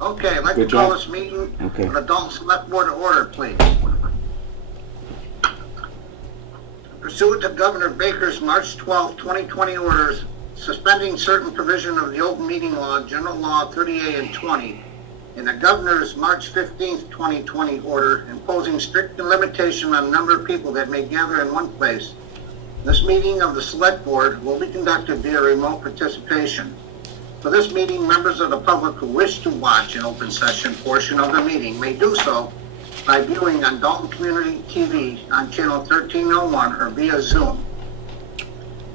Okay, I'd like to Good call job. this meeting Okay. of the Dalton Select Board to order, please. Pursuant to Governor Baker's March 12, 2020 orders suspending certain provision of the Open Meeting Law, General Law 30A and 20, and the Governor's March 15, 2020 order imposing strict limitation on the number of people that may gather in one place, this meeting of the Select Board will be conducted via remote participation. For this meeting, members of the public who wish to watch an open session portion of the meeting may do so by viewing on Dalton Community TV on channel 1301 or via Zoom.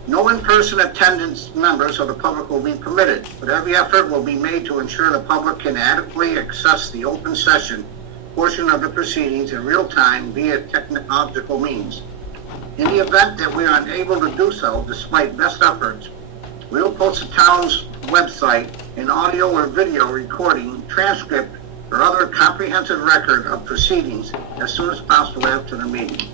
No in-person attendance members of the public will be permitted, but every effort will be made to ensure the public can adequately access the open session portion of the proceedings in real time via technological means. In the event that we are unable to do so, despite best efforts, we will post the town's website an audio or video recording, transcript, or other comprehensive record of proceedings as soon as possible after the meeting.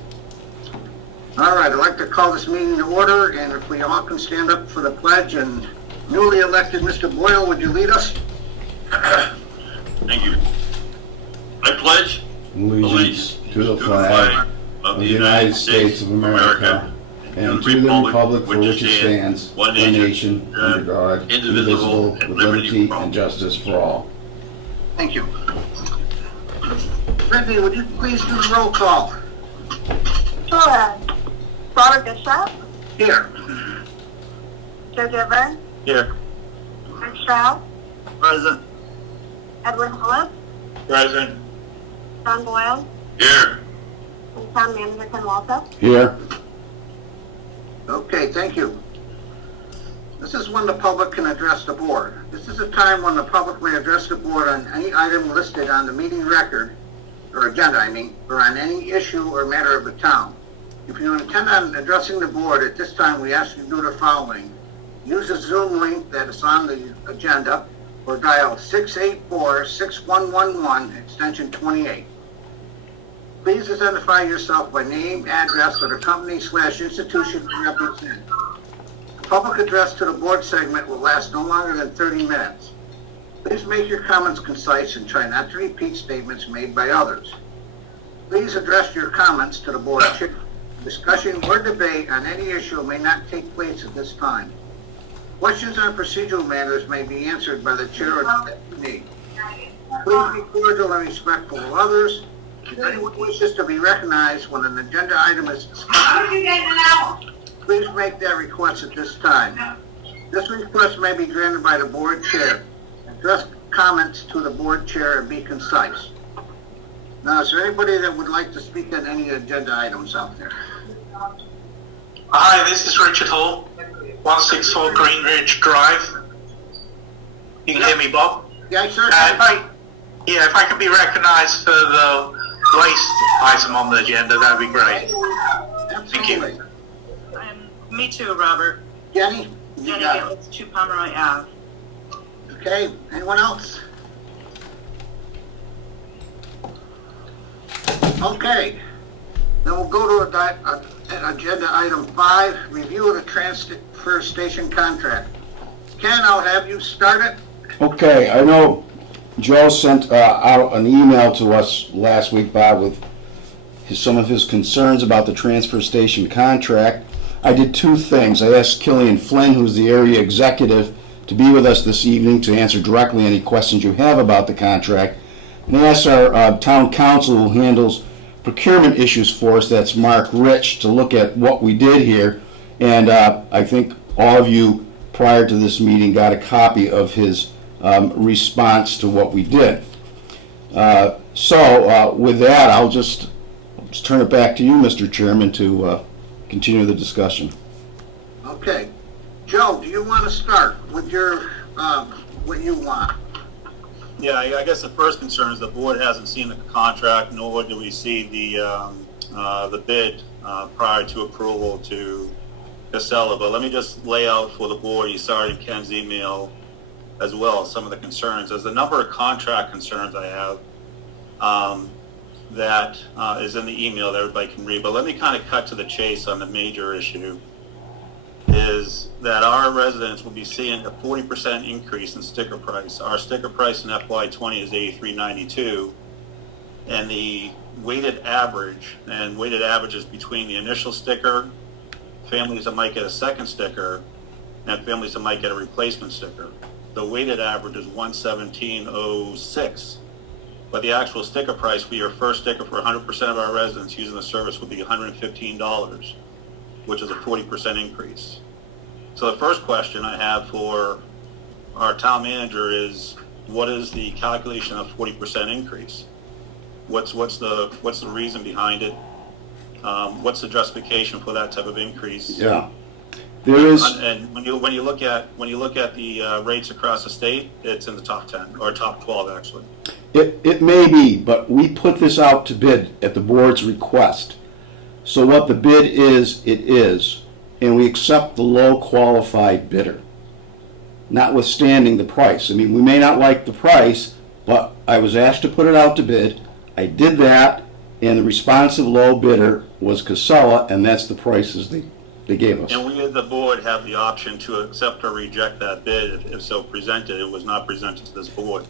All right, I'd like to call this meeting to order, and if we all can stand up for the pledge, and newly elected Mr. Boyle, would you lead us? Thank you. I pledge Allegiance to the flag of the United States of America and to the republic for which it stands, one nation, under God, indivisible, with liberty and justice for all. Thank you. Brittany, would you please do the roll call? Sure. Robert Bishop, Here. Joe Giver, Here. Rick Stroud, Present. Edward Hollis, Present. John Boyle, Here. and Town Manager Ken Walter. Here. Okay, thank you. This is when the public can address the board. This is a time when the public may address the board on any item listed on the meeting record, or agenda, or on any issue or matter of the town. If you intend on addressing the board at this time, we ask you to do the following. Use the Zoom link that is on the agenda, or dial 684-6111, extension 28. Please identify yourself by name, address, or the company/institution you represent. The public address to the board segment will last no longer than 30 minutes. Please make your comments concise and try not to repeat statements made by others. Please address your comments to the board chair. Discussion or debate on any issue may not take place at this time. Questions on procedural matters may be answered by the chair or the deputy. Please be cordial and respectful of others. If anyone wishes to be recognized when an agenda item is discussed, please make that request at this time. This request may be granted by the board chair. Address comments to the board chair and be concise. Now, is there anybody that would like to speak on any agenda items out there? Hi, this is Richard Hall, 164 Green Ridge Drive. You can hear me, Bob? Yeah, sir. If I can be recognized for the waste item on the agenda, that'd be great. Absolutely. Me too, Robert. Jenny? You Jenny got it. Gitlitz, 2 Pomeroy Ave. Okay, anyone else? Okay, then we'll go to agenda item 5, review of the transfer station contract. Ken, I'll have you start it. Okay, I know Joe sent out an email to us last week, Bob, with some of his concerns about the transfer station contract. I did 2 things. I asked Killian Flynn, who's the area executive, to be with us this evening to answer directly any questions you have about the contract. And I asked our town council, who handles procurement issues for us, that's Mark Rich, to look at what we did here. And I think all of you prior to this meeting got a copy of his response to what we did. So with that, I'll just turn it back to you, Mr. Chairman, to continue the discussion. Okay. Joe, do you want to start with your, what you want? Yeah, I guess the first concern is the board hasn't seen the contract, nor do we see the bid prior to approval to sell it. But let me just lay out for the board, you saw in Ken's email as well, some of the concerns. There's a number of contract concerns I have that is in the email that everybody can read. But let me kind of cut to the chase on the major issue. Is is that our residents will be seeing a 40% increase in sticker price. Our sticker price in FY20 is $83.92, and the weighted average, and weighted averages between the initial sticker, families that might get a second sticker, and families that might get a replacement sticker. The weighted average is $117.06, but the actual sticker price for your first sticker for 100% of our residents using the service would be $115, which is a 40% increase. So the first question I have for our town manager is, what is the calculation of 40% increase? What's the reason behind it? What's the justification for that type of increase? Yeah. There is, And when you look at the rates across the state, it's in the top 10 or top 12 actually. it may be, but we put this out to bid at the board's request. So what the bid is, it is, and we accept the low qualified bidder, notwithstanding the price. I mean, we may not like the price, but I was asked to put it out to bid. I did that, and the responsive low bidder was Casella, and that's the prices they gave us. And we as the board have the option to accept or reject that bid if so presented. It was not presented to this board.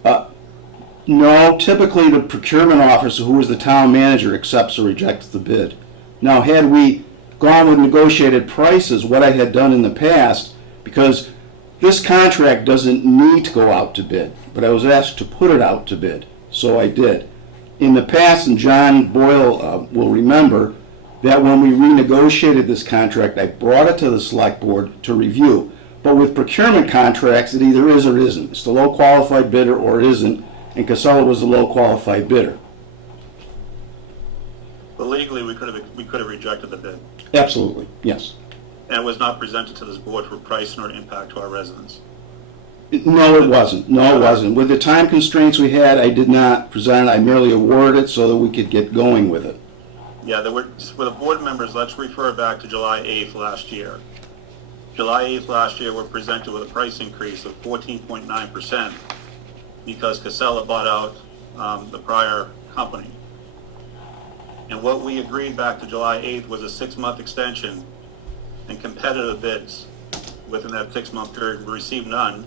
No, typically the procurement officer, who is the town manager, accepts or rejects the bid. Now, had we gone with negotiated prices, what I had done in the past, because this contract doesn't need to go out to bid, but I was asked to put it out to bid, so I did. In the past, and John Boyle will remember, that when we renegotiated this contract, I brought it to the select board to review. But with procurement contracts, it either is or isn't. It's the low qualified bidder or it isn't, and Casella was the low qualified bidder. But legally, we could have rejected the bid. Absolutely, yes. And it was not presented to this board for price nor impact to our residents. No, it wasn't. No, it wasn't. With the time constraints we had, I did not present it. I merely awarded it so that we could get going with it. Yeah, for the board members, let's refer back to July 8th last year. July 8th last year, we're presented with a price increase of 14.9% because Casella bought out the prior company. And what we agreed back to July 8th was a 6-month extension and competitive bids within that 6-month period. We received none.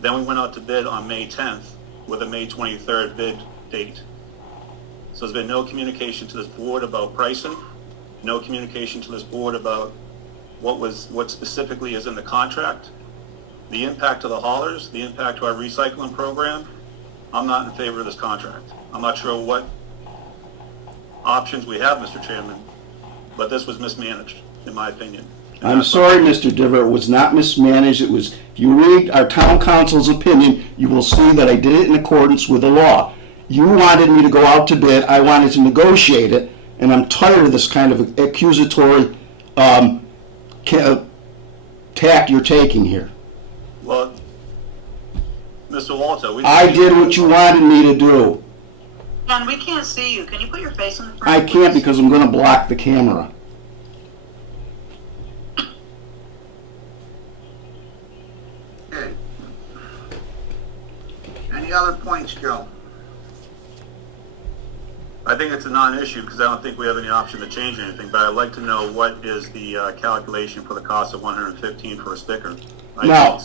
Then we went out to bid on May 10th with a May 23rd bid date. So there's been no communication to this board about pricing, no communication to this board about what specifically is in the contract, the impact to the haulers, the impact to our recycling program. I'm not in favor of this contract. I'm not sure what options we have, Mr. Chairman, but this was mismanaged, in my opinion. I'm sorry, Mr. Diver, it was not mismanaged. It was, if you read our town council's opinion, you will see that I did it in accordance with the law. You wanted me to go out to bid, I wanted to negotiate it, and I'm tired of this kind of accusatory tack you're taking here. Well, Mr. Walter, I did what you wanted me to do. Ken, we can't see you. Can you put your face in the front? I can't please? because I'm going to block the camera. Okay. Any other points, Joe? I think it's a non-issue because I don't think we have any option to change anything, but I'd like to know what is the calculation for the cost of $115 for a sticker. Now,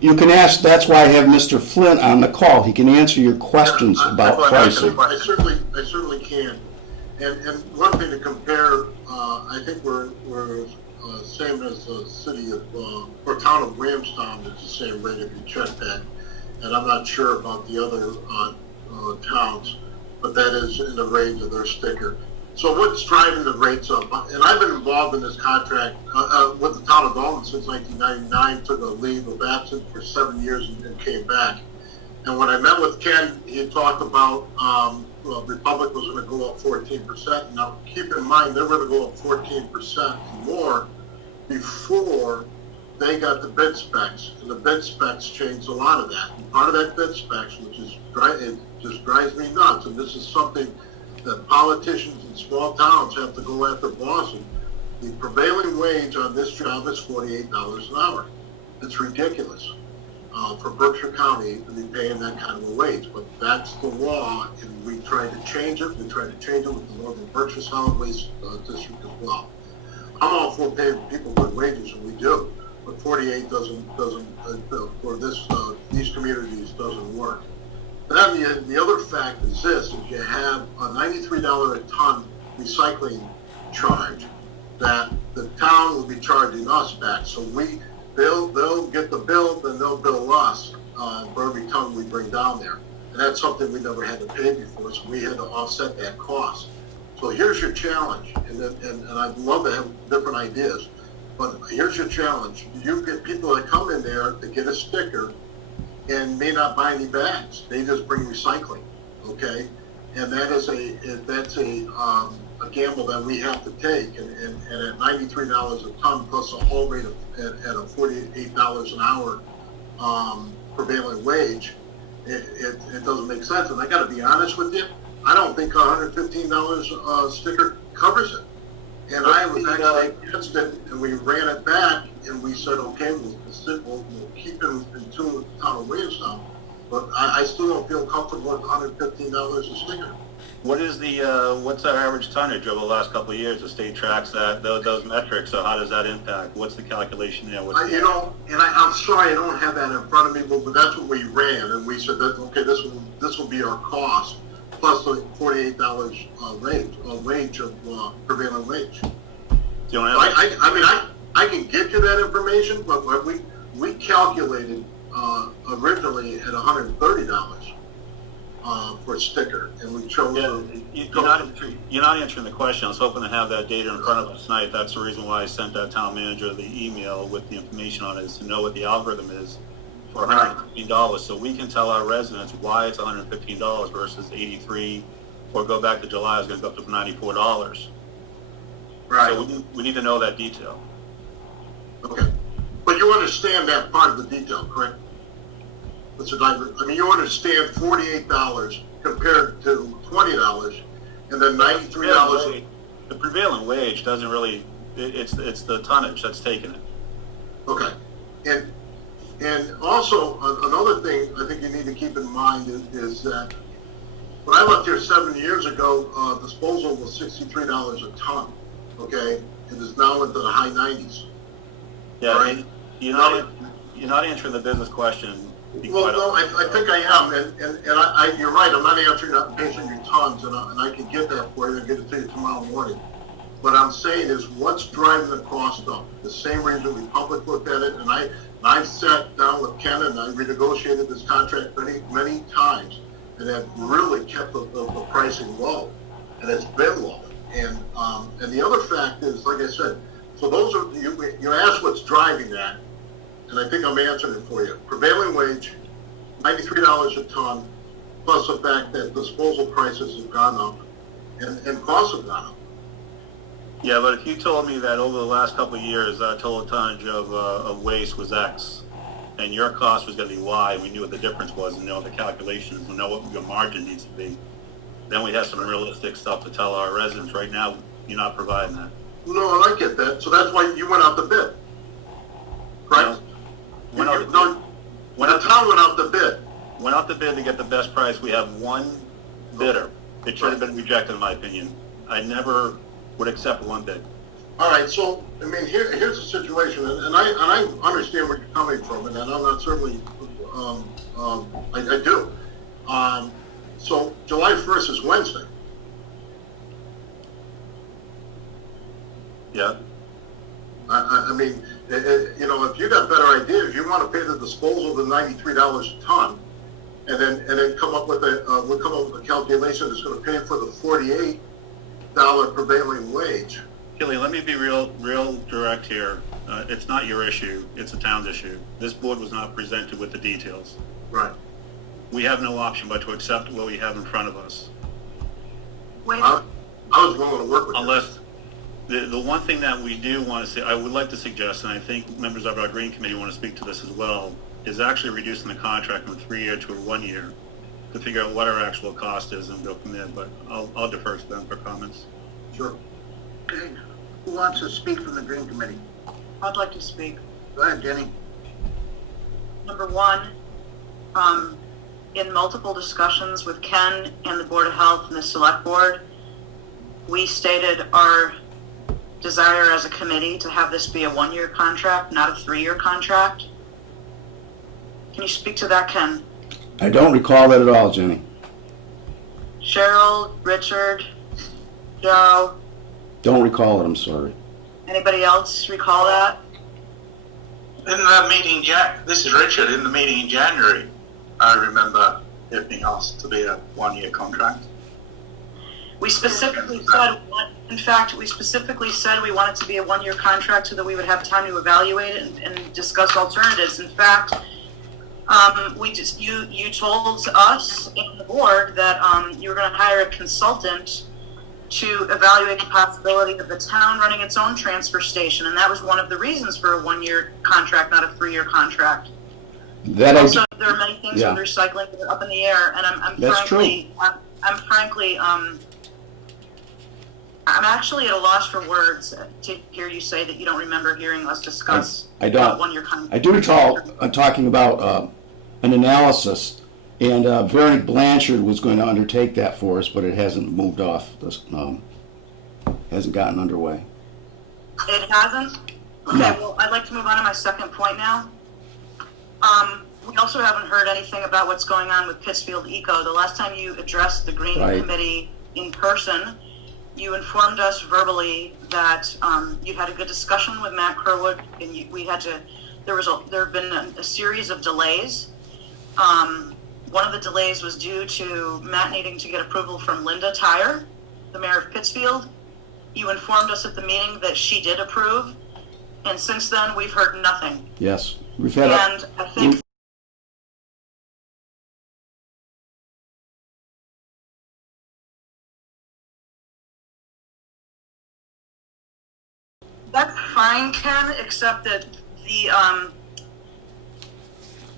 you can ask, that's why I have Mr. Flint on the call. He can answer your questions about pricing. I certainly can. And one thing to compare, I think we're same as the city of, or town of Grahamstown, it's the same rate if you check that. And I'm not sure about the other towns, but that is in the range of their sticker. So what's driving the rates up? And I've been involved in this contract with the town of Dalton since 1999, took a leave of absence for 7 years and came back. And when I met with Ken, he talked about Republic was going to go up 14%. Now, keep in mind, they were going to go up 14% and more before they got the bid specs. And the bid specs changed a lot of that. And part of that bid specs, which is it just drives me nuts, and this is something that politicians in small towns have to go after Boston. The prevailing wage on this job is $48 an hour. It's ridiculous for Berkshire County to be paying that kind of a wage, but that's the law, and we tried to change it. We tried to change it with the Northern Berkshire Solid Waste District as well. I'm all for paying people good wages, and we do, but 48 doesn't, for this, these communities doesn't work. Then the other fact is this, is you have a $93 a ton recycling charge that the town will be charging us back. So they'll get the bill, then they'll bill us for every ton we bring down there. And that's something we never had to pay before, so we had to offset that cost. So here's your challenge, and I'd love to have different ideas, but here's your challenge. You get people that come in there to get a sticker and may not buy any bags. They just bring recycling, okay? And that's a gamble that we have to take. And at $93 a ton plus a whole rate at a $48 an hour prevailing wage, it doesn't make sense. And I got to be honest with you, I don't think $115 sticker covers it. And I was actually against it, and we ran it back, and we said, okay, we'll keep it in tune with the town of Williamstown. But I still don't feel comfortable with $115 a sticker. What is what's our average tonnage over the last couple of years? The state tracks those metrics, so how does that impact? What's the calculation there? I'm sorry I don't have that in front of me, but that's what we ran, and we said that, okay, this will be our cost, plus the $48 wage of prevailing wage. Do you want to I can get you that information, but we calculated originally at $130 for a sticker, and we chose. Yeah, you're not answering the question. I was hoping to have that data in front of us tonight. That's the reason why I sent that town manager the email with the information on it, is to know what the algorithm is for $115, so we can tell our residents why it's $115 versus $83, or go back to July, it's going to go up to $94. Right. So we need to know that detail. Okay. But you understand that part of the detail, correct? You understand $48 compared to $20, and then $93. The prevailing wage doesn't really. It's the tonnage that's taking it. Okay. And also another thing I think you need to keep in mind is that when I left here 7 years ago, disposal was $63 a ton. Okay, it is now into the high 90s. Yeah, right? You're not answering the business question. Well, no, I think I am, and you're right. I'm not answering that based on your tons, and I can get that for you and get it to you tomorrow morning. What I'm saying is, what's driving the cost up? The same reason the public looked at it, and I've sat down with Ken and I renegotiated this contract many times, and have really kept the pricing low, and it's been low. And the other fact is, like I said, so those are you asked what's driving that. And I think I'm answering it for you. Prevailing wage, $93 a ton, plus the fact that disposal prices have gone up and costs have gone up. Yeah, but if you told me that over the last couple of years, our total tonnage of waste was X, and your cost was going to be Y, and we knew what the difference was, and know the calculations, and know what your margin needs to be, then we have some realistic stuff to tell our residents. Right now, you're not providing that. No, and I get that. So that's why you went out the bid, right? The town went out the bid. Went out the bid to get the best price. We have one bidder. It should have been rejected, in my opinion. I never would accept one bid. All right, so here's the situation, and I understand where you're coming from, and I'm not certainly I do. So July 1st is Wednesday. Yeah. If you got better ideas, you want to pay the disposal the $93 a ton, and then come up with a calculation that's going to pay for the $48 prevailing wage. Kelly, let me be real direct here. It's not your issue. It's the town's issue. This board was not presented with the details. Right. We have no option but to accept what we have in front of us. Wait, I was willing to work with you. Unless, the one thing that we do want to say, I would like to suggest, and I think members of our Green Committee want to speak to this as well, is actually reducing the contract from 3 year to 1 year to figure out what our actual cost is and go from there. But I'll defer to them for comments. Sure. Okay. Who wants to speak from the Green Committee? I'd like to speak. Go ahead, Jenny. Number one, in multiple discussions with Ken and the Board of Health and the Select Board, we stated our desire as a committee to have this be a one-year contract, not a 3-year contract. Can you speak to that, Ken? I don't recall that at all, Jenny. Cheryl, Richard, Joe, Don't recall it, I'm sorry. anybody else recall that? In the meeting, this is Richard, in the meeting in January, I remember it being asked to be a 1-year contract. We specifically said, in fact, we specifically said we want it to be a 1-year contract so that we would have time to evaluate it and discuss alternatives. In fact, you told us and the board that you were going to hire a consultant to evaluate the possibility of the town running its own transfer station, and that was one of the reasons for a 1-year contract, not a 3-year contract. That Also, there are many things yeah. with recycling that are up in the air, and That's I'm actually at a loss for words to hear you say that you don't remember hearing us discuss I don't. 1-year contract. I do recall talking about an analysis, and Veronique Blanchard was going to undertake that for us, but it hasn't moved off. Hasn't gotten underway. It hasn't? Okay, No. well, I'd like to move on to my second point now. We also haven't heard anything about what's going on with Pittsfield Eco. The last time you addressed the Green Right. Committee in person, you informed us verbally that you had a good discussion with Matt Kerwood, and there have been a series of delays. One of the delays was due to Matt needing to get approval from Linda Tyre, the mayor of Pittsfield. You informed us at the meeting that she did approve, and since then we've heard nothing. Yes, we've had. And I think that's fine, Ken, except that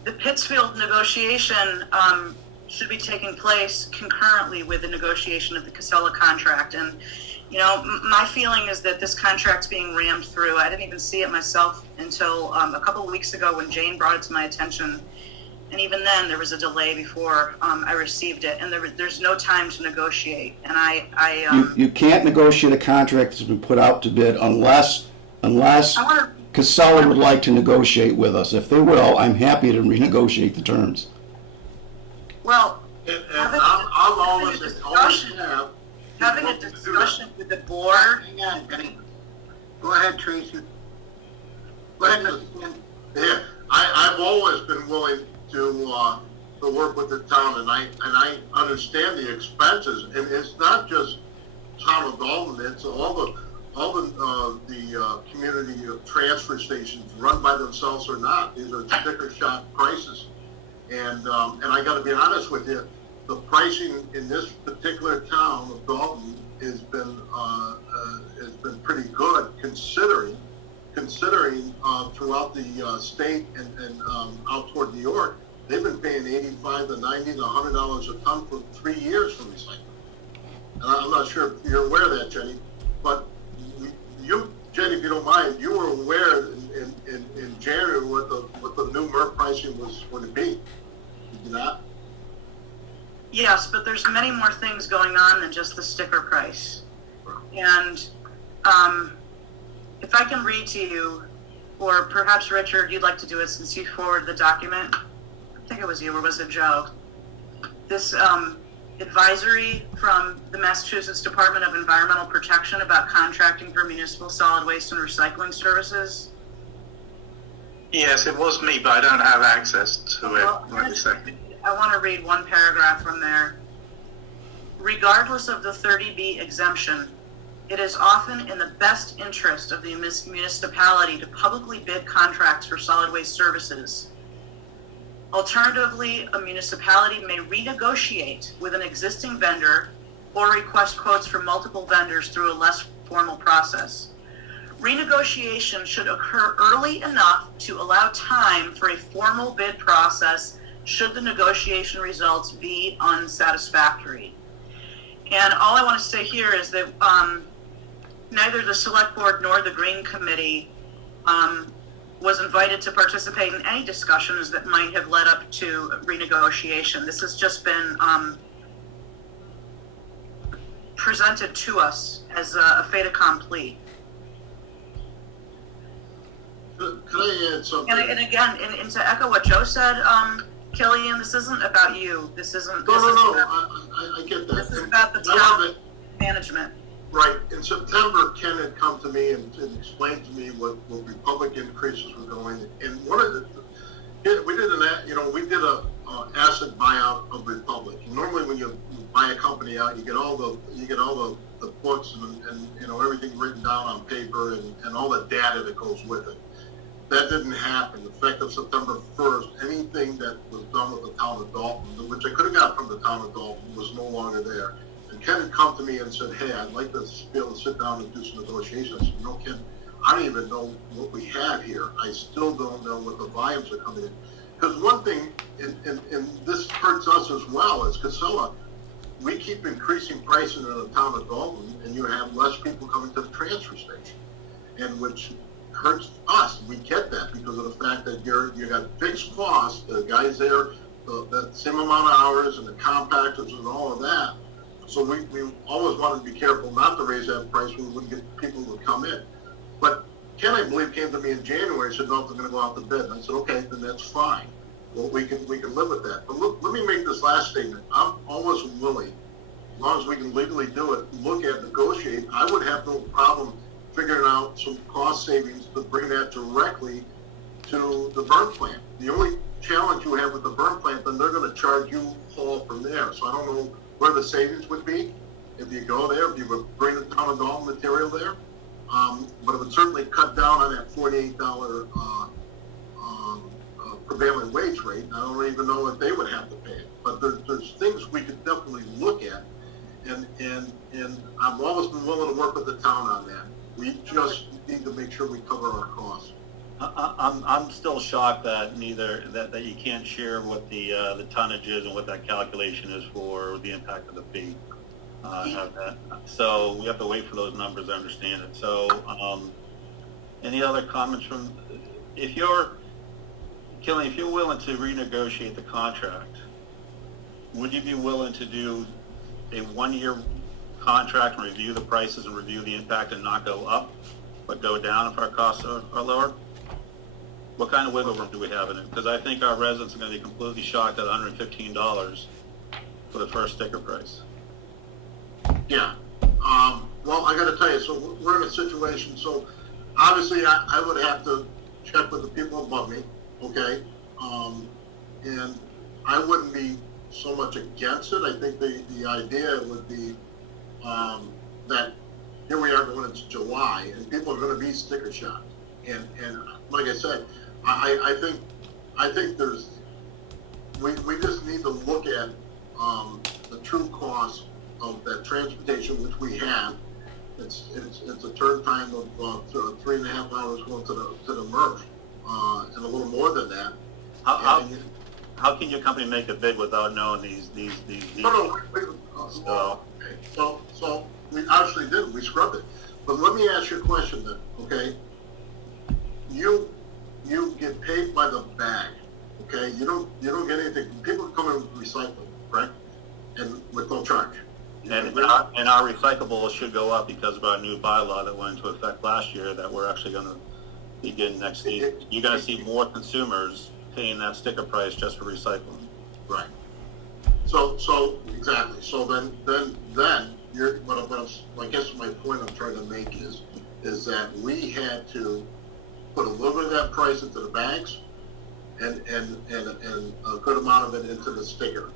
the Pittsfield negotiation should be taking place concurrently with the negotiation of the Casella contract. And, you know, my feeling is that this contract's being rammed through. I didn't even see it myself until a couple of weeks ago when Jane brought it to my attention. And even then, there was a delay before I received it, and there's no time to negotiate. And You can't negotiate a contract that's been put out to bid unless I want Casella would like to negotiate with us. If they will, I'm happy to renegotiate the terms. well, And Having I'm a always discussion. have. having a discussion with the board. Hang on, Benny. Go ahead, Tracy. Go ahead, Mr. Ken. Yeah, I've always been willing to work with the town, and I understand the expenses, and it's not just town of Dalton, it's all the community transfer stations, run by themselves or not. These are sticker shock prices, and I got to be honest with you, the pricing in this particular town of Dalton has been pretty good considering throughout the state and out toward New York, they've been paying $85 to $90 to $100 a ton for 3 years for recycling. And I'm not sure if you're aware of that, Jenny, but you, Jenny, if you don't mind, you were aware in January what the new MERP pricing was going to be. Did you not? Yes, but there's many more things going on than just the sticker price. And if I can read to you, or perhaps Richard, you'd like to do it since you forwarded the document. I think it was you, or was it Joe? This advisory from the Massachusetts Department of Environmental Protection about contracting for municipal solid waste and recycling services. Yes, it was me, but I don't have access to it. Well, Wait a second. I want to read one paragraph from there. Regardless of the 30B exemption, it is often in the best interest of the municipality to publicly bid contracts for solid waste services. Alternatively, a municipality may renegotiate with an existing vendor or request quotes from multiple vendors through a less formal process. Renegotiation should occur early enough to allow time for a formal bid process should the negotiation results be unsatisfactory. And all I want to say here is that neither the select board nor the Green Committee was invited to participate in any discussions that might have led up to renegotiation. This has just been presented to us as a fait accompli. Could I add something? And again, and to echo what Joe said, Killian, this isn't about you. This isn't. No, this no, is no, about- I get that. This is about the I love town it. management. Right, in September, Ken had come to me and explained to me what Republic increases were going, and one of the, we did a asset buyout of Republic. Normally, when you buy a company out, you get all the books and everything written down on paper and all the data that goes with it. That didn't happen. Effective September 1st, anything that was done with the town of Dalton, which I could have got from the town of Dalton, was no longer there. And Ken had come to me and said, hey, I'd like to be able to sit down and do some negotiations. I said, no, Ken, I don't even know what we have here. I still don't know what the volumes are coming in. Because one thing, and this hurts us as well, as Casella, we keep increasing prices in the town of Dalton, and you have less people coming to the transfer station, and which hurts us. We get that because of the fact that you got fixed costs, the guys there, the same amount of hours, and the compactors and all of that. So we always wanted to be careful not to raise that price. We wouldn't get people to come in. But Ken, I believe, came to me in January and said, no, they're going to go out to bid. And I said, okay, then that's fine. Well, we can live with that. But look, let me make this last statement. I'm almost willing, as long as we can legally do it, look at, negotiate. I would have no problem figuring out some cost savings to bring that directly to the burn plant. The only challenge you have with the burn plant, then they're going to charge you haul from there. So I don't know where the savings would be if you go there, if you would bring the town of Dalton material there. But it would certainly cut down on that $48 prevailing wage rate. I don't even know if they would have to pay it. But there's things we could definitely look at. And I've always been willing to work with the town on that. We just need to make sure we cover our costs. I'm still shocked that that you can't share what the tonnage is and what that calculation is for the impact of the fee. So we have to wait for those numbers to understand it. So any other comments from, if you're willing to renegotiate the contract, would you be willing to do a 1-year contract and review the prices and review the impact and not go up, but go down if our costs are lower? What kind of wiggle room do we have in it? Because I think our residents are going to be completely shocked at $115 for the first sticker price. Yeah. Well, I got to tell you, so we're in a situation, so obviously I would have to check with the people above me, okay? And I wouldn't be so much against it. I think the idea would be that here we are going into July, and people are going to be sticker shocked. And like I said, I think we just need to look at the true cost of that transportation, which we have. It's a turn time of 3.5 hours going to the MRF, and a little more than that. How can your company make a bid without knowing these? No. So we actually did. We scrubbed it. But let me ask you a question then. Okay, you get paid by the bag. Okay, you don't get anything. People come in with recycling, correct? And with no charge. And our recyclables should go up because of our new bylaw that went into effect last year that we're actually going to begin next year. You're going to see more consumers paying that sticker price just for recycling. Right. So exactly. So then you're. I guess my point I'm trying to make is that we had to put a little bit of that price into the bags, and a good amount of it into the sticker.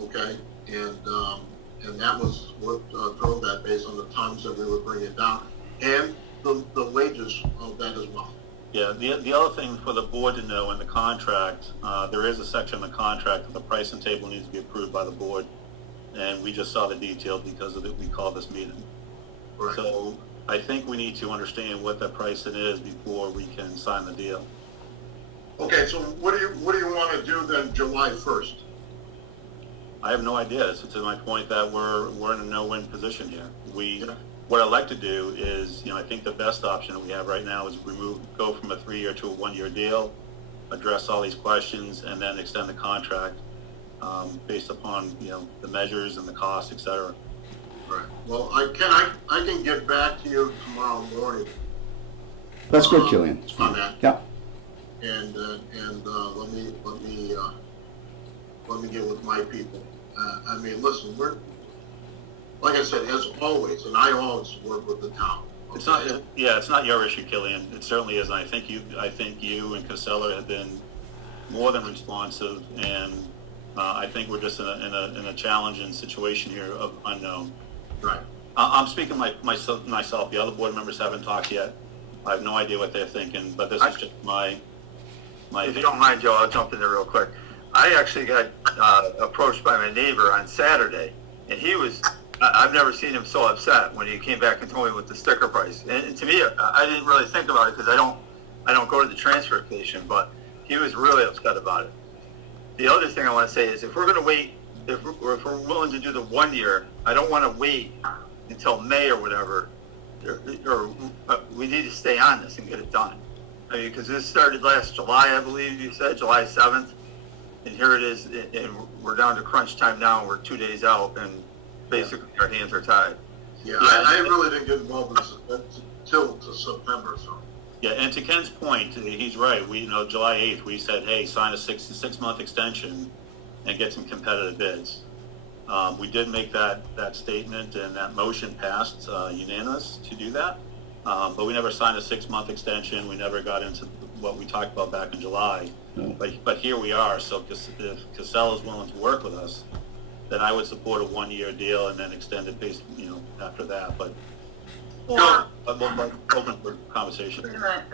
Okay, and that was what drove that based on the tons that we were bringing down, and the wages of that as well. Yeah, the other thing for the board to know in the contract, there is a section in the contract that the pricing table needs to be approved by the board, and we just saw the detail because of it. We called this meeting. Right. So I think we need to understand what that pricing is before we can sign the deal. Okay, so what do you want to do then July 1st? I have no idea. So to my point that we're in a no-win position here. What I'd like to do is, I think the best option that we have right now is go from a 3-year to a 1-year deal, address all these questions, and then extend the contract based upon, the measures and the costs, et cetera. Right. Well, I can get back to you tomorrow morning That's good, Killian. On that. Yeah. And let me get with my people. I mean, listen, like I said, as always, and I always work with the town. It's not, it's not your issue, Killian. It certainly isn't. I think you and Casella have been more than responsive, and I think we're just in a challenging situation here of unknown. Right. I'm speaking myself. The other board members haven't talked yet. I have no idea what they're thinking, but this is just my. If you don't mind, Joe, I'll jump in there real quick. I actually got approached by my neighbor on Saturday, and I've never seen him so upset when he came back and told me what the sticker price. And to me, I didn't really think about it because I don't go to the transfer station, but he was really upset about it. The other thing I want to say is if we're going to wait, if we're willing to do the 1 year, I don't want to wait until May or whatever, or we need to stay on this and get it done. I mean, because this started last July, I believe you said, July 7th, and here it is, and we're down to crunch time now, and we're 2 days out, and basically our hands are tied. Yeah, I really didn't get involved until September, so. Yeah, and to Ken's point, he's right. July 8th, we said, hey, sign a 6-month extension and get some competitive bids. We did make that statement, and that motion passed unanimous to do that. But we never signed a 6-month extension. We never got into what we talked about back in July. No. But here we are. So if Casella is willing to work with us, then I would support a 1-year deal and then extend it based, after that. But Yeah. we'll open for conversation. Wait a minute.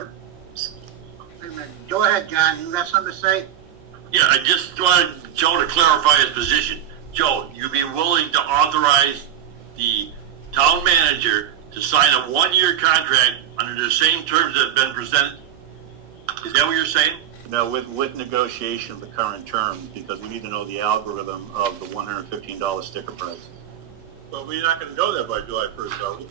Wait a minute. Go ahead, John, you got something to say? Yeah, I just wanted Joe to clarify his position. Joe, you'd be willing to authorize the town manager to sign a 1-year contract under the same terms that have been presented? Is that what you're saying? No, with negotiation of the current terms, because we need to know the algorithm of the $115 sticker price. But we're not going to know that by July 1st, are we?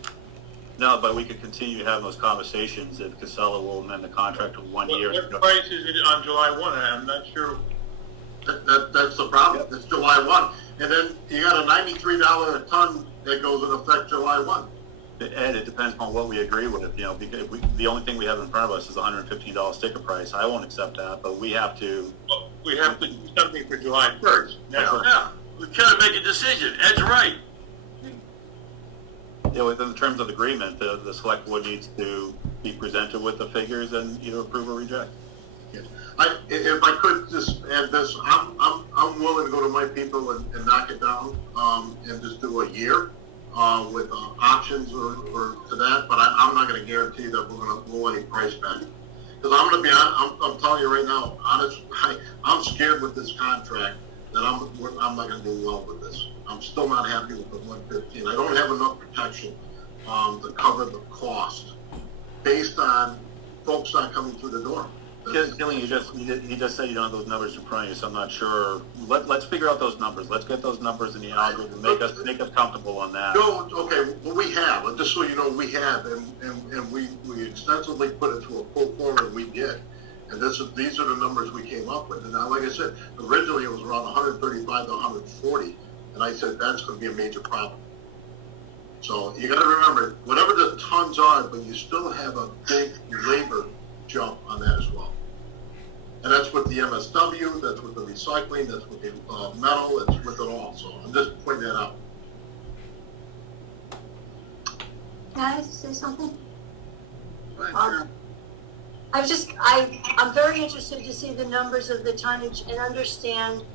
No, but we could continue having those conversations if Casella will amend the contract to 1 year. What price is it on July 1? I'm not sure. That's the problem. It's July 1. And then you got a $93 a ton that goes in effect July 1. Ed, it depends on what we agree with, because the only thing we have in front of us is a $115 sticker price. I won't accept that, but we have to. Well, we have to do something for July 1st. Now. Yeah, we can't make a decision. Ed's right. Within the terms of the agreement, the select board needs to be presented with the figures and either approve or reject. If I could just add this, I'm willing to go to my people and knock it down, and just do a year, with options or to that, but I'm not gonna guarantee that we're gonna blow any price back. Because I'm gonna be honest, I'm telling you right now, I'm scared with this contract that I'm not gonna do well with this. I'm still not happy with the 115. I don't have enough protection, to cover the cost based on folks not coming through the door. Killian, he just said you don't have those numbers in front of you, so I'm not sure. Let's figure out those numbers. Let's get those numbers in the algorithm. Make us comfortable on that. No, okay, well, we have, and just so you know, we have, and we extensively put it to a pro forma, we did. And these are the numbers we came up with. And now, like I said, originally it was around 135 to 140, and I said that's going to be a major problem. So you got to remember, whatever the tons are, but you still have a big labor jump on that as well. And that's with the MSW, that's with the recycling, that's with the metal, that's with it all. So I'm just pointing that out. Can I say something? Go ahead, Sharon. I'm very interested to see the numbers of the tonnage and understand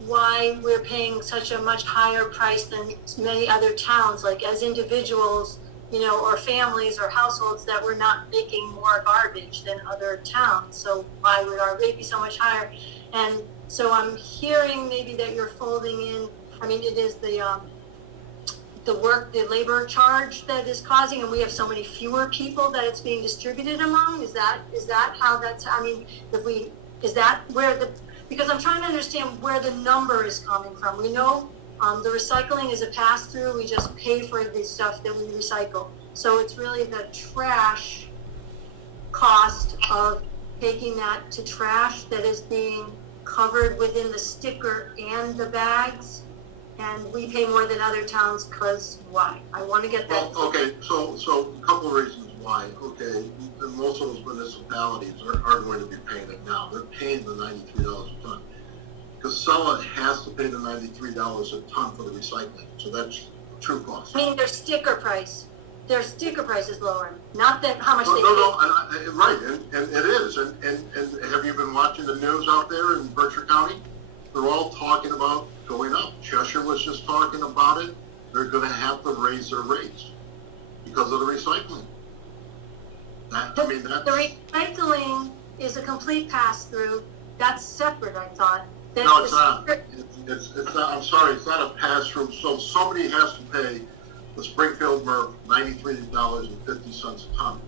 why we're paying such a much higher price than many other towns, like as individuals, or families or households, that we're not making more garbage than other towns. So why would our rate be so much higher? And so I'm hearing maybe that you're folding in, it is the labor charge that is causing, and we have so many fewer people that it's being distributed among. Is that how that's, because I'm trying to understand where the number is coming from. We know the recycling is a pass-through. We just pay for the stuff that we recycle. So it's really the trash cost of taking that to trash that is being covered within the sticker and the bags. And we pay more than other towns because why? I want to get that. Well, okay, so a couple of reasons why, okay, most of those municipalities are going to be paying it now. They're paying the $93 a ton. Casella has to pay the $93 a ton for the recycling, so that's true cost. I mean, their sticker price is lower, not that how much No, they no, pay. right, and it is, and have you been watching the news out there in Berkshire County? They're all talking about going up. Cheshire was just talking about it. They're gonna have to raise their rates because of the recycling. I mean, that's. The recycling is a complete pass-through. That's separate, I thought. That's No, it's the not. separate- It's not, I'm sorry, it's not a pass-through. So somebody has to pay the Springfield MRF $93.50 a ton.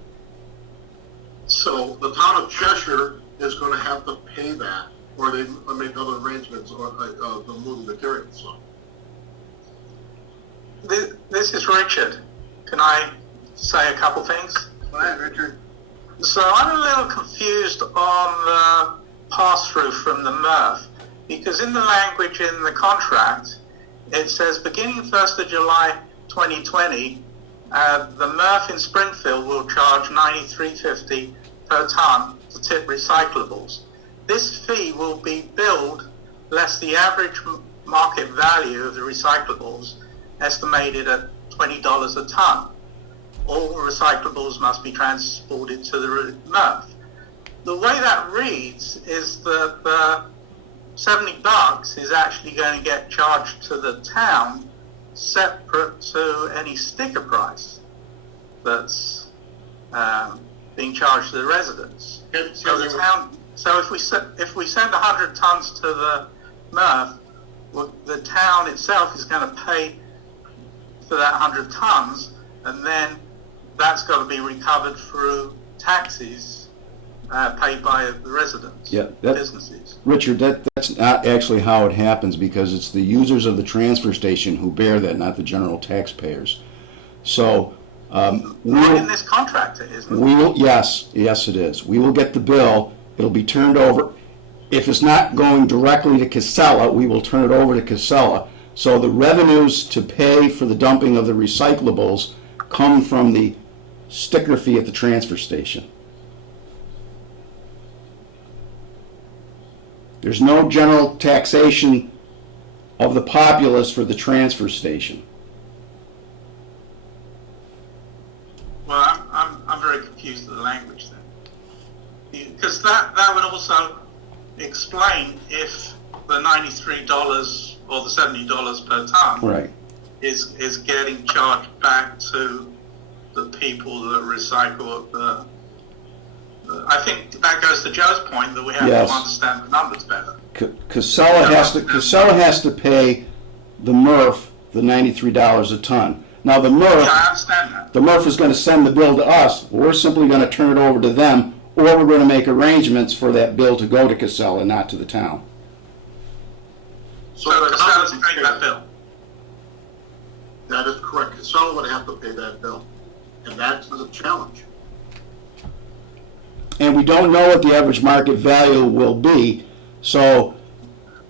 So the town of Cheshire is gonna have to pay that, or they make other arrangements or, to move the materials, so. This is Richard. Can I say a couple things? Go ahead, Richard. So I'm a little confused on the pass-through from the MRF, because in the language in the contract, it says beginning 1st of July 2020, the MRF in Springfield will charge $93.50 per ton to tip recyclables. This fee will be billed less the average market value of the recyclables, estimated at $20 a ton. All recyclables must be transported to the MRF. The way that reads is that the $70 is actually going to get charged to the town separate to any sticker price that's being charged to the residents. So the town, so if we send 100 tons to the MRF, well, the town itself is going to pay for that 100 tons, and then that's got to be recovered through taxes paid by the residents, Yeah, businesses. Richard, that's not actually how it happens, because it's the users of the transfer station who bear that, not the general taxpayers. So, Not in this contract, it isn't. we will, yes, it is. We will get the bill, it'll be turned over. If it's not going directly to Casella, we will turn it over to Casella. So the revenues to pay for the dumping of the recyclables come from the sticker fee at the transfer station. There's no general taxation of the populace for the transfer station. Well, I'm very confused with the language then, because that would also explain if the $93 or the $70 per ton Right. is getting charged back to the people that recycle the. I think that goes to Joe's point that we have Yes. to understand the numbers better. Casella has to pay the MRF the $93 a ton. Now the Yeah, I MRF, understand that. the MRF is going to send the bill to us. We're simply going to turn it over to them, or we're going to make arrangements for that bill to go to Casella, not to the town. So the Casella's paying that bill. That is correct. Casella would have to pay that bill, and that's the challenge. And we don't know what the average market value will be, so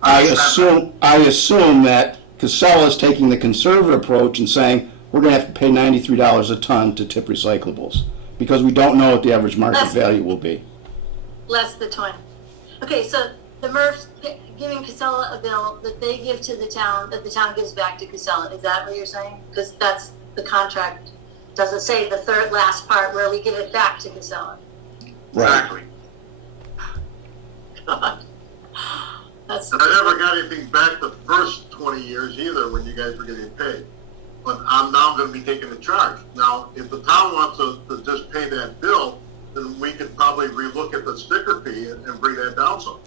I assume that Casella is taking the conservative approach and saying, we're going to have to pay $93 a ton to tip recyclables, because we don't know what the average market value will be. less the 20. Okay, so the MRF's giving Casella a bill that they give to the town, that the town gives back to Casella. Is that what you're saying? Because that's the contract. Doesn't say the third last part where we give it back to Casella. Exactly. God. That's. And I never got anything back the first 20 years either when you guys were getting paid. But I'm now going to be taking the charge. Now, if the town wants to just pay that bill, then we could probably relook at the sticker fee and bring that down some.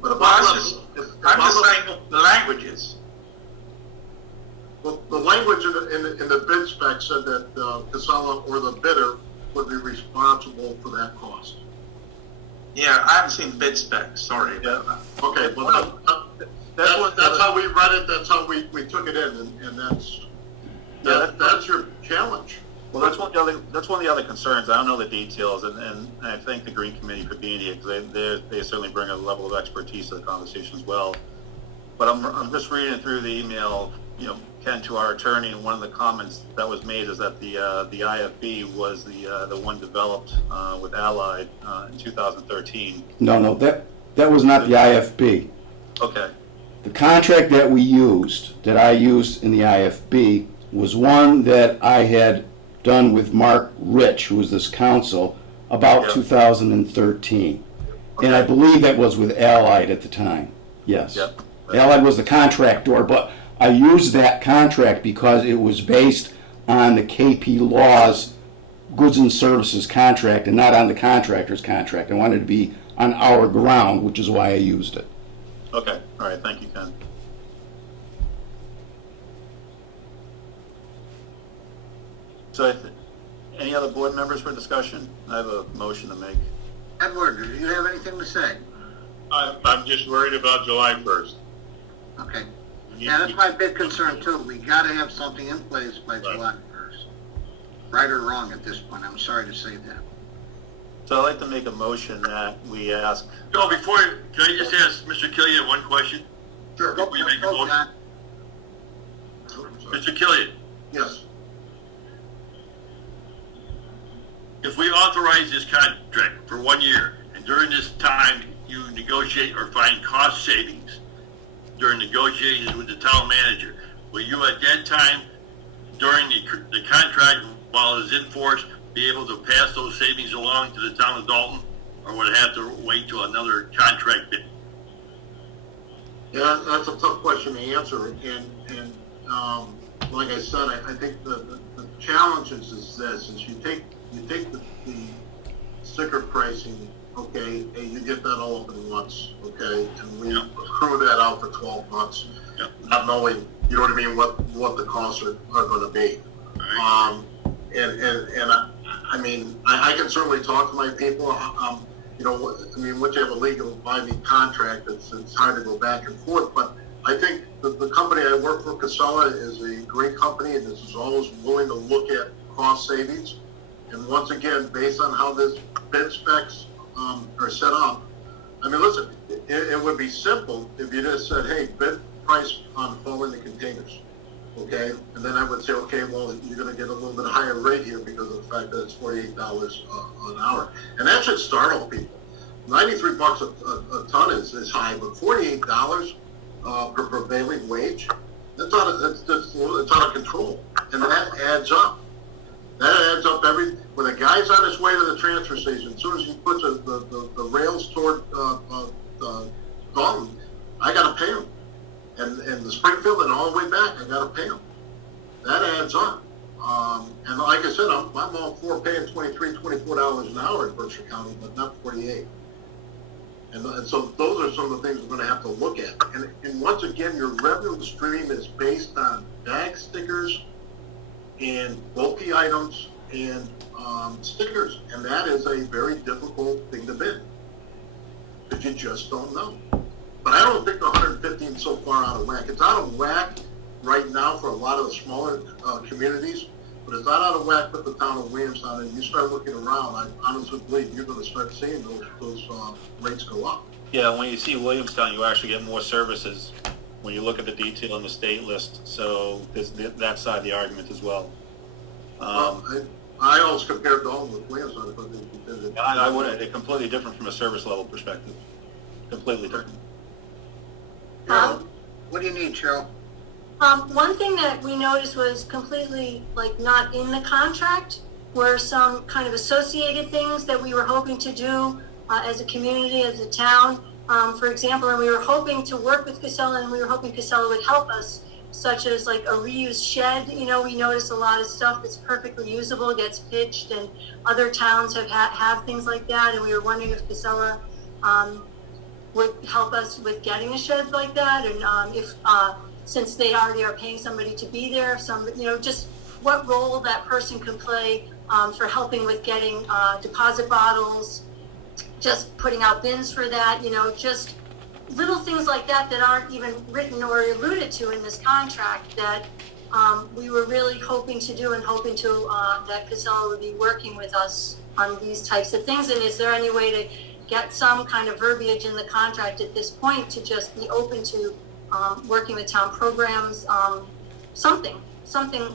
But if I'm just saying the languages. Well, the language in the bid spec said that Casella or the bidder would be responsible for that cost. Yeah, I haven't seen the bid specs. Sorry about that. Okay, well, that's how we read it, that's how we took it in, and that's your challenge. Well, that's one of the other concerns. I don't know the details, and I think the Green Committee could be in here, because they certainly bring a level of expertise to the conversation as well. But I'm just reading through the email Ken, to our attorney, and one of the comments that was made is that the IFB was the one developed with Allied in 2013. No, that was not the IFB. Okay. The contract that I used in the IFB, was one that I had done with Mark Rich, who was this counsel, about Yep. 2013. And I believe that was with Allied at the time. Yes. Yep. Allied was the contractor, but I used that contract because it was based on the KP Law's goods and services contract and not on the contractor's contract. I wanted it to be on our ground, which is why I used it. Okay. All right. Thank you, Ken. So, any other board members for discussion? I have a motion to make. Edward, do you have anything to say? I'm just worried about July 1st. Okay. Yeah, that's my big concern too. We gotta have something in place by July 1st. Right or wrong at this point, I'm sorry to say that. So I'd like to make a motion that we ask. Joe, can I just ask Mr. Killian one question? Sure. Before you make a motion? John. Mr. Killian, Yes. if we authorize this contract for 1 year, and during this time you negotiate or find cost savings during negotiations with the town manager, will you at that time, during the contract while it's in force, be able to pass those savings along to the town of Dalton, or would it have to wait till another contract bid? Yeah, that's a tough question to answer, and like I said, I think the challenge is this, is you take the sticker pricing, okay, and you get that all up in once, okay, and we accrue that out for 12 months, not knowing, you know what I mean, what the costs are gonna be. Right. I mean, I can certainly talk to my people. You know, I mean, once you have a legal binding contract, it's hard to go back and forth. But I think the company I work for, Casella, is a great company, and is always willing to look at cost savings. And once again, based on how this bid specs are set up, I mean, listen, it would be simple if you just said, hey, bid price on following the containers. Okay, and then I would say, okay, well, you're going to get a little bit higher rate here because of the fact that it's $48 an hour, and that should startle people. $93 a ton is high, but $48 per prevailing wage, that's out of control, and that adds up. That adds up when a guy's on his way to the transfer station. As soon as he puts the rails toward Dalton, I got to pay him. And the Springfield and all the way back, I got to pay them. That adds up. And like I said, I'm all for paying $23, $24 an hour in Berkshire County, but not 48. And so those are some of the things we're going to have to look at. And once again, your revenue stream is based on bag stickers and bulky items and stickers. And that is a very difficult thing to bid, because you just don't know. But I don't think the 115 is so far out of whack. It's out of whack right now for a lot of the smaller communities, but it's not out of whack with the town of Williamstown. And you start looking around, I honestly believe you're going to start seeing those rates go up. Yeah, when you see Williamstown, you actually get more services when you look at the detail in the state list. So there's that side of the argument as well. I always compared Dalton with Williamstown. I would. It's completely different from a service level perspective. Completely different. What do you need, Cheryl? One thing that we noticed was completely not in the contract were some kind of associated things that we were hoping to do as a community, as a town. For example, and we were hoping to work with Casella, and we were hoping Casella would help us, such as a reused shed. You know, we noticed a lot of stuff that's perfectly usable gets pitched, and other towns have things like that, and we were wondering if Casella would help us with getting a shed like that, and if since they already are paying somebody to be there, just what role that person could play for helping with getting deposit bottles, just putting out bins for that, just little things like that that aren't even written or alluded to in this contract that we were really hoping to do, and hoping to that Casella would be working with us on these types of things. And is there any way to get some kind of verbiage in the contract at this point to just be open to working with town programs something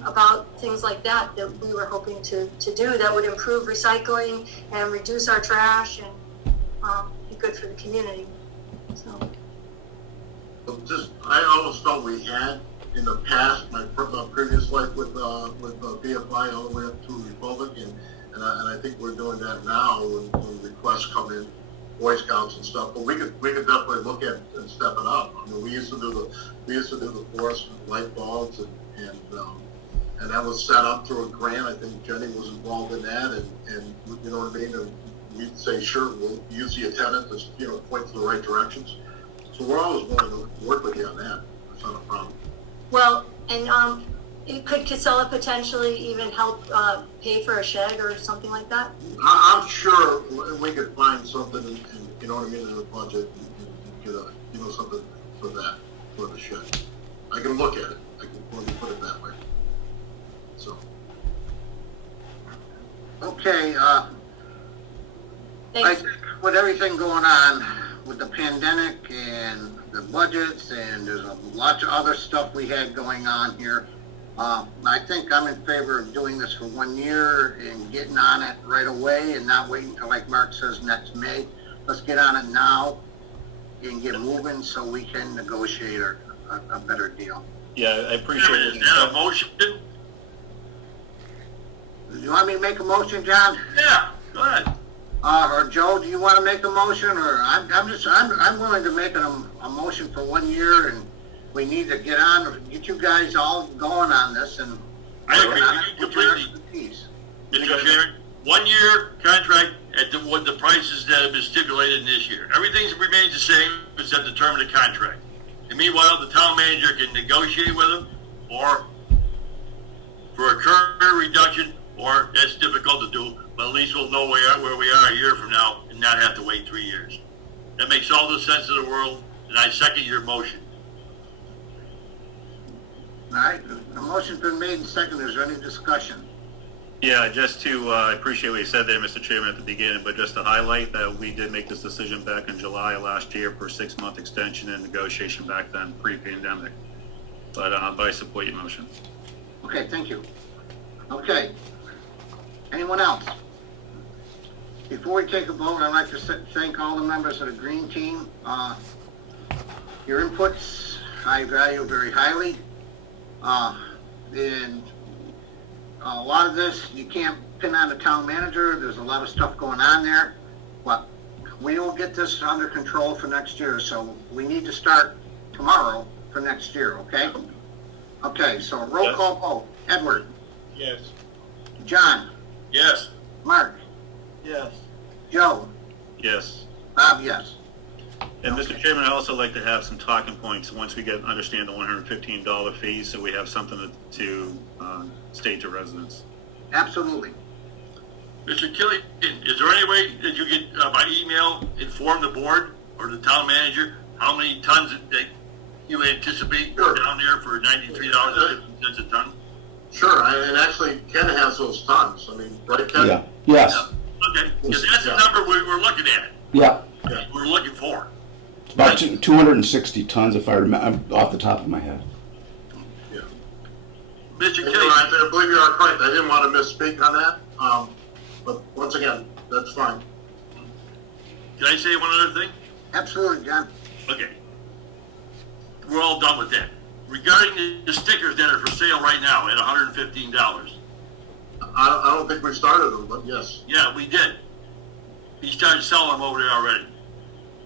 about things like that we were hoping to do that would improve recycling and reduce our trash and be good for the community. So. I always felt we had in the past, my previous life with BFI all the way up to Republic, and I think we're doing that now when requests come in, Boy Scouts and stuff. But we could definitely look at and step it up. I mean, we used to do the forest light bulbs, and that was set up through a grant. I think Jenny was involved in that, and you know what I mean. And we'd say, sure, we'll use the attendant to point to the right directions. So we're always willing to work with you on that. That's not a problem. Well, and could Casella potentially even help pay for a shed or something like that? I'm sure we could find something, and you know what I mean, in the budget, and get something for that, for the shed. I can look at it. Let me put it that way. So. Okay, Thanks. I think with everything going on with the pandemic and the budgets, and there's a lot of other stuff we had going on here, I think I'm in favor of doing this for 1 year and getting on it right away and not waiting until, like Mark says, next May. Let's get on it now and get moving so we can negotiate a better deal. Yeah, I appreciate it. Is that a motion? You want me to make a motion, John? Yeah, go ahead. Or Joe, do you want to make a motion, or I'm willing to make a motion for 1 year, and we need to get you guys all going on this and I agree working on with it you with your completely. expertise. Mr. Chairman, 1 year contract at the prices that have been stipulated in this year. Everything remains the same except the term of the contract. And meanwhile, the town manager can negotiate with them, or for a current reduction, or that's difficult to do, but at least we'll know where we are a year from now and not have to wait 3 years. That makes all the sense in the world, and I second your motion. All right, the motion's been made and seconded. Is there any discussion? Yeah, just to, I appreciate what you said there, Mr. Chairman, at the beginning, but just to highlight that we did make this decision back in July of last year for a 6-month extension and negotiation back then, pre-pandemic. But I support your motion. Okay, thank you. Okay. Anyone else? Before we take a vote, I'd like to thank all the members of the Green Team. Your inputs I value very highly. And a lot of this you can't pin on the town manager. There's a lot of stuff going on there. But we will get this under control for next year. So we need to start tomorrow for next year, okay? Okay, so roll call vote. Edward. Yes. John. Yes. Mark. Yes. Joe. Yes. Bob, yes. And Mr. Chairman, I'd also like to have some talking points once we understand the $115 fee, so we have something to state to residents. Absolutely. Mr. Killian, is there any way that you could, by email, inform the board or the town manager how many tons that you anticipate down there for $93.50 a ton? Sure, and actually Ken has those tons. I mean, right, Ken? Yeah, yes, Okay, because that's the number we were looking at. yeah. We're looking for. About 260 tons, if I remember, off the top of my head. Yeah. Mr. And Killian, I believe you are correct. I didn't want to misspeak on that. But once again, that's fine. can I say one other thing? Absolutely, John. Okay. We're all done with that. Regarding the stickers that are for sale right now at $115. I don't think we started them, but yes. Yeah, we did. He started selling them over there already.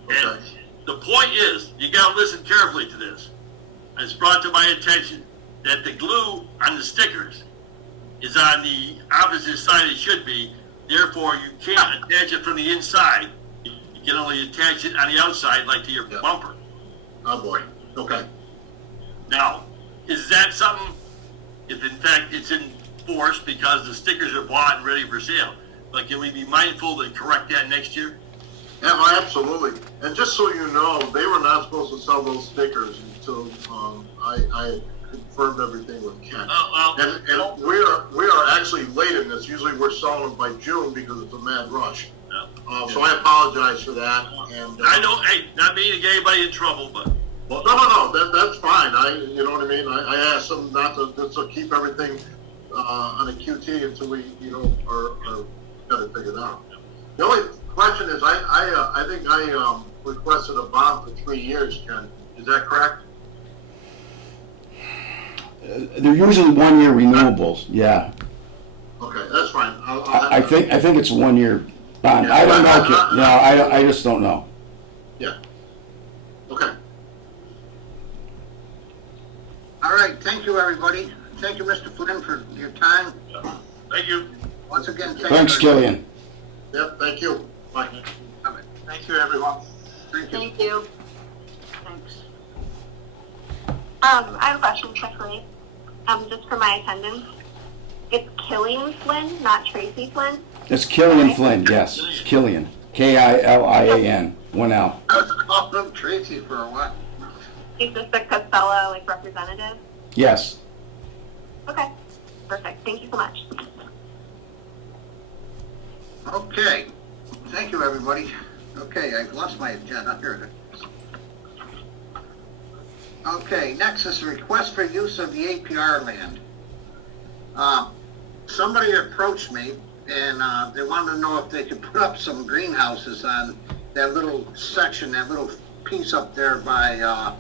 And Okay. the point is, you gotta listen carefully to this. It's brought to my attention that the glue on the stickers is on the opposite side it should be. Therefore, you can't attach it from the inside. You can only attach it on the outside, like to your Yeah. bumper. Oh, boy. Okay. Now, is that something, if in fact it's enforced because the stickers are bought and ready for sale, like can we be mindful to correct that next year? Yeah, well, absolutely. And just so you know, they were not supposed to sell those stickers until I confirmed everything with Ken. And we are actually late in this. Usually we're selling them by June because it's a mad rush. So I apologize for that. And I don't, hey, not meaning to get anybody in trouble, but No, that's fine. You know what I mean? I asked them not to keep everything, on a QT until we, are got it figured out. The only question is, I think I requested a bond for 3 years, Ken. Is that correct? They're usually 1-year renewables, yeah. Okay, that's fine. I think it's a 1-year bond. Yeah, I don't know, Ken. No, I just don't know. Yeah. Okay. All right, thank you, everybody. Thank you, Mr. Flynn, for your time. Thank you. Once again, thank Thanks, you. Killian. Yep, thank you. Bye. Thank you, everyone. Thank you. Thank you. Thanks. I have a question quickly, just for my attendance. It's Killian Flynn, not Tracy Flynn. It's Killian Flynn, yes, it's Killian. K-I-L-I-A-N, 1 L. I was calling him Tracy for a while. He's just the Casella, representative. Yes. Okay, perfect. Thank you so much. Okay, thank you, everybody. Okay, I've lost my agenda. Here it is. Okay, next is a request for use of the APR land. Somebody approached me and they wanted to know if they could put up some greenhouses on that little section, that little piece up there by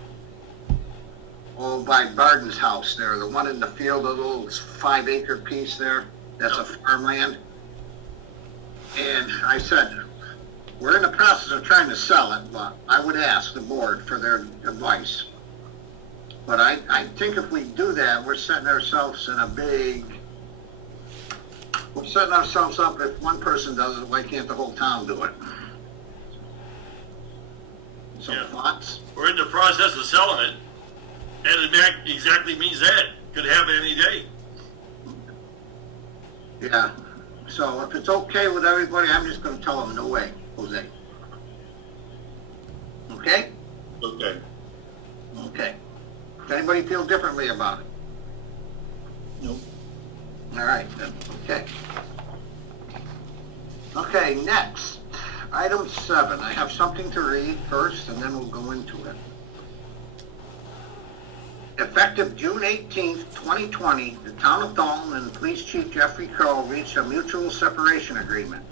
Barden's house there, the one in the field, the little 5-acre piece there. That's a farmland. And I said, we're in the process of trying to sell it, but I would ask the board for their advice. But I think if we do that, we're setting ourselves up. If one person does it, why can't the whole town do it? Some Yeah. thoughts? We're in the process of selling it, and it exactly means that. Could happen any day. Yeah. So if it's okay with everybody, I'm just gonna tell them no way, Jose. Okay? Okay. Okay. Does anybody feel differently about it? Nope. All right, then, okay. Okay, next, item 7. I have something to read first, and then we'll go into it. Effective June 18th, 2020, the Town of Dalton and Police Chief Jeffrey Crow reached a mutual separation agreement.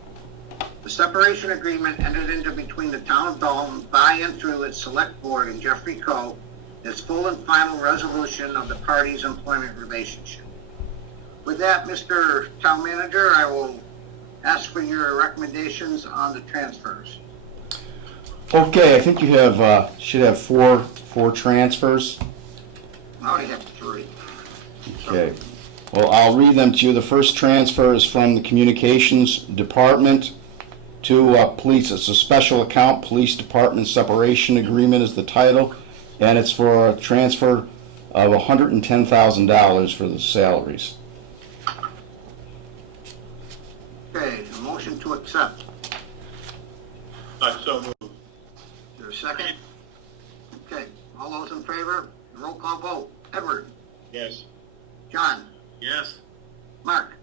The separation agreement entered into between the Town of Dalton by and through its Select Board and Jeffrey Crow is full and final resolution of the parties' employment relationship. With that, Mr. Town Manager, I will ask for your recommendations on the transfers. Okay, I think you have, should have four transfers. I only have 3. Okay. Well, I'll read them to you. The first transfer is from the Communications Department to Police. It's a special account, Police Department Separation Agreement is the title, and it's for a transfer of $110,000 for the salaries. Okay, a motion to accept. So moved. Is there a second? Okay, all those in favor? Roll call vote. Edward? Yes. John? Yes. Mark?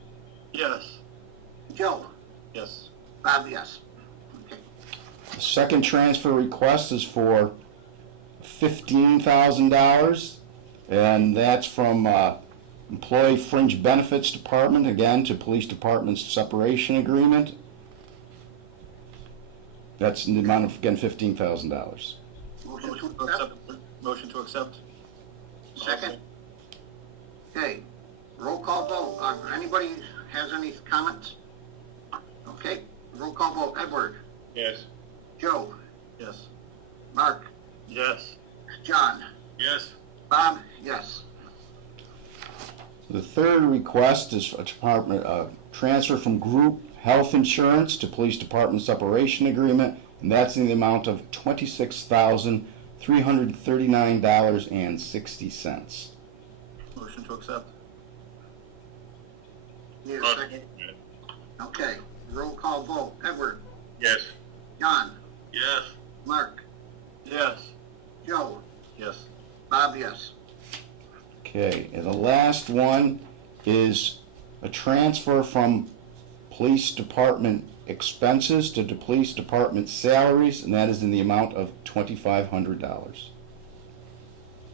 Yes. Joe? Yes. Bob, yes. Okay. The second transfer request is for $15,000, and that's from Employee Fringe Benefits Department, again, to Police Department's separation agreement. That's in the amount of, again, $15,000. Motion to accept. Motion to accept. Second? Okay, roll call vote. Anybody has any comments? Okay, roll call vote. Edward? Yes. Joe? Yes. Mark? Yes. John? Yes. Bob? Yes. The third request is a department transfer from Group Health Insurance to Police Department separation agreement, and that's in the amount of $26,339.60. Motion to accept. Need a second? Okay, roll call vote. Edward? Yes. John? Yes. Mark? Yes. Joe? Yes. Bob, yes. Okay, and the last one is a transfer from Police Department expenses to the Police Department salaries, and that is in the amount of $2,500.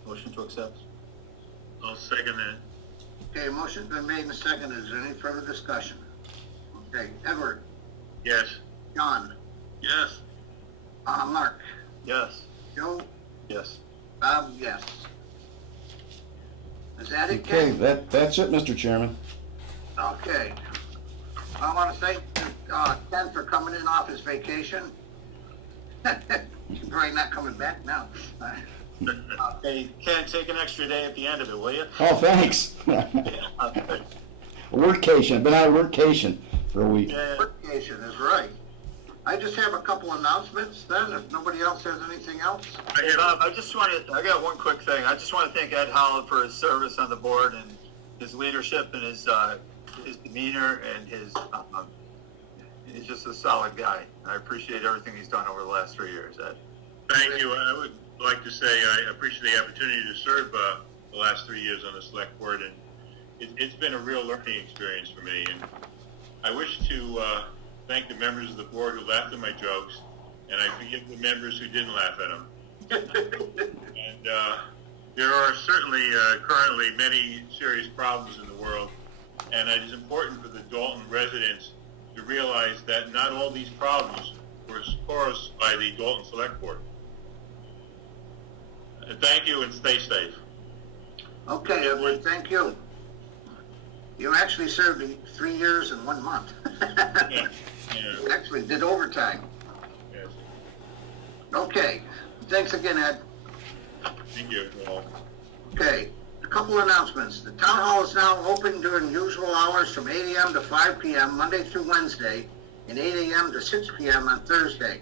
Motion to accept. I'll second that. Okay, motion's been made and seconded. Is there any further discussion? Okay, Edward, Yes. John, Yes. Mark, Yes. Joe, Yes. Bob, yes. Is that it, Okay, Ken? that's it, Mr. Chairman. Okay. I want to thank Ken for coming in off his vacation. He's probably not coming back now. Hey, Ken, take an extra day at the end of it, will you? Oh, thanks. Workcation, I've been out of workation for a week. Yeah. Vacation is right. I just have a couple announcements then, if nobody else has anything else. Hey, Bob, I got one quick thing. I just want to thank Ed Holland for his service on the board and his leadership and his demeanor and he's just a solid guy. I appreciate everything he's done over the last 3 years, Ed. Thank you. I would like to say I appreciate the opportunity to serve the last 3 years on the select board, and it's been a real learning experience for me. And I wish to thank the members of the board who laughed at my jokes, and I forgive the members who didn't laugh at them. And there are certainly currently many serious problems in the world, and it is important for the Dalton residents to realize that not all these problems were caused by the Dalton Select Board. Thank you and stay safe. Okay, Edward, thank you. You actually served 3 years and 1 month. Yeah. You actually did overtime. Yes. Okay, thanks again, Ed. Thank you all. Okay, a couple announcements. The town hall is now open during usual hours from 8 a.m. to 5 p.m. Monday through Wednesday, and 8 a.m. to 6 p.m. on Thursday.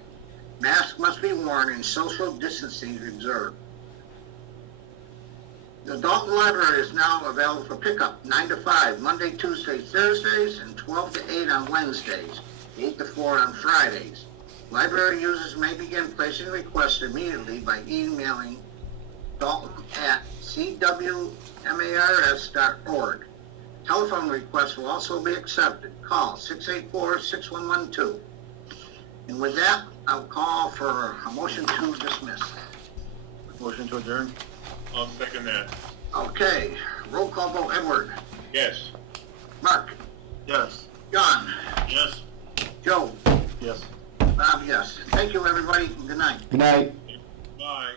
Masks must be worn and social distancing observed. The Dalton Library is now available for pickup 9 to 5, Monday, Tuesday, Thursdays, and 12 to 8 on Wednesdays, 8 to 4 on Fridays. Library users may begin placing requests immediately by emailing dalton@cwmars.org. Telephone requests will also be accepted. Call 684-6112. And with that, I'll call for a motion to dismiss. Motion to adjourn. I'll second that. Okay, roll call vote. Edward, Yes. Mark, Yes. John, Yes. Joe, Yes. Bob, yes. Thank you, everybody. Good night. Good night. Bye.